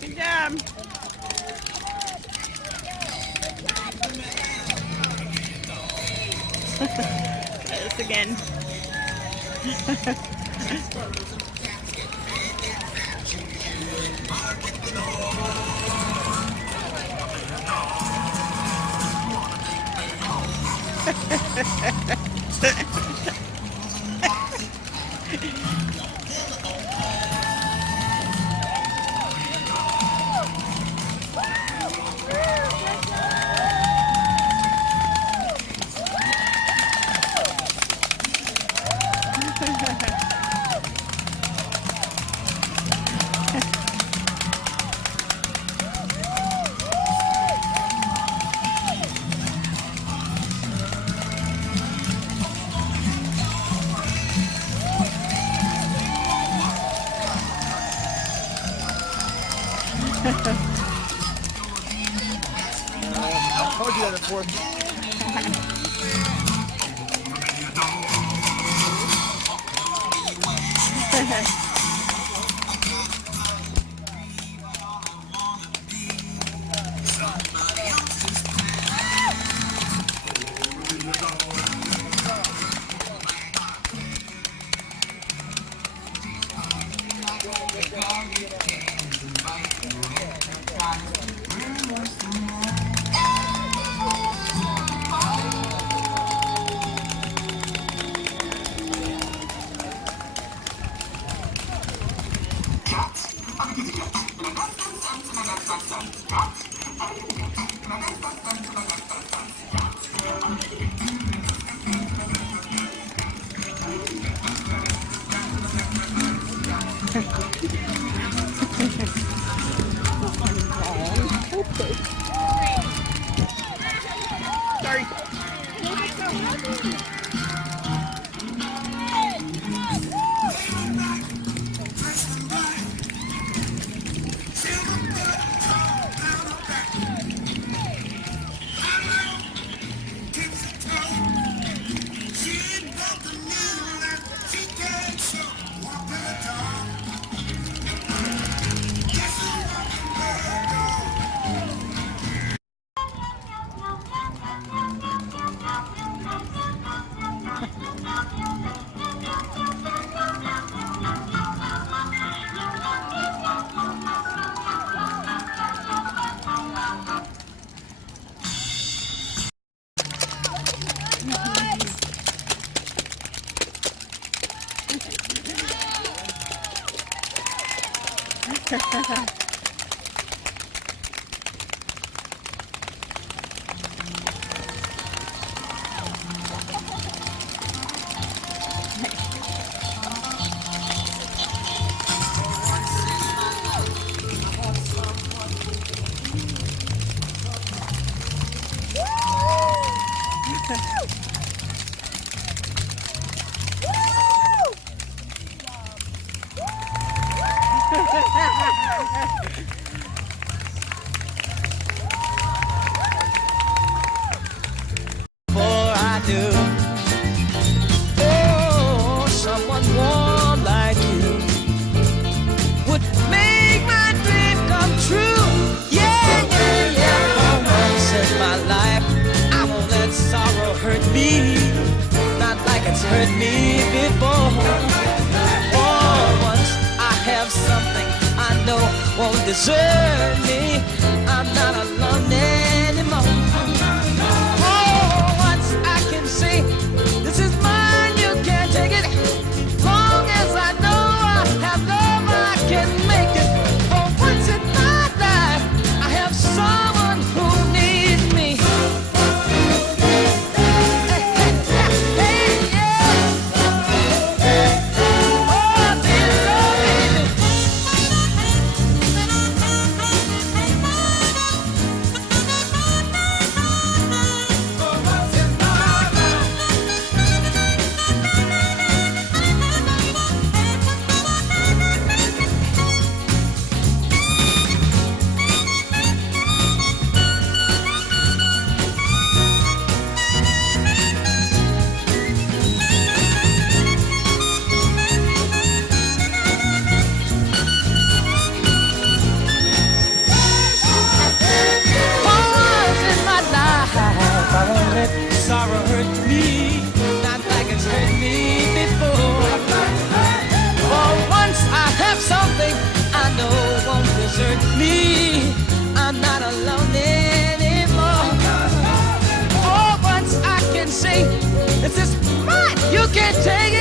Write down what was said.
Good job. Try this again. I told you that before. Sorry. Before I do, oh, someone warm like you would make my dream come true. Yeah, yeah, yeah. For once in my life, I won't let sorrow hurt me, not like it's hurt me before. For once, I have something I know won't desert me. I'm not alone anymore. Oh, once I can say, this is mine, you can't take it. Long as I know I have love, I can make it. For once in my life, I have someone who needs me. Hey, hey, yeah, hey, yeah. Oh, dear Lord, baby. can't take